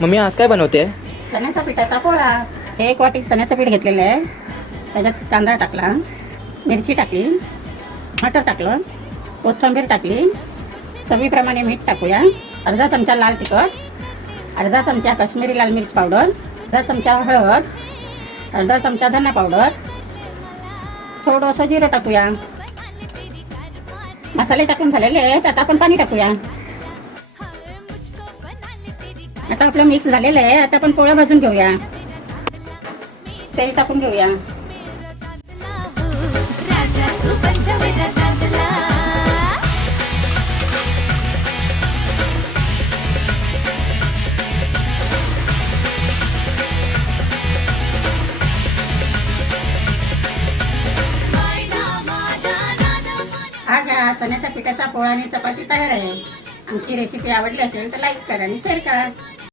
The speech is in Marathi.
मम्मी आज काय बनवते चण्याचा पिठाचा पोळा. हे एक वाटी चण्याचं पीठ घेतलेलं आहे. त्याच्यात कांदा टाकला. मिरची टाकली. मटर टाकलं. कोथिंबीर टाकली. चवीप्रमाणे मीठ टाकूया. अर्धा चमचा लाल तिखट. अर्धा चमचा काश्मीरी लाल मिरच पावडर. अर्धा चमचा हळद. अर्धा चमचा धना पावडर. थोडंसं जिरं टाकूया. मसाले टाकून झालेले आहेत. आता आपण पाणी टाकूया. आता आपलं मिक्स झालेलं आहे. आता आपण पोळ्या भाजून घेऊया. तेल टाकून घेऊया. राजा हा चण्याच्या पिठाचा पोळा आणि चपाती तयार आहे. आमची रेसिपी आवडली असेल तर लाईक करा आणि शेअर करा.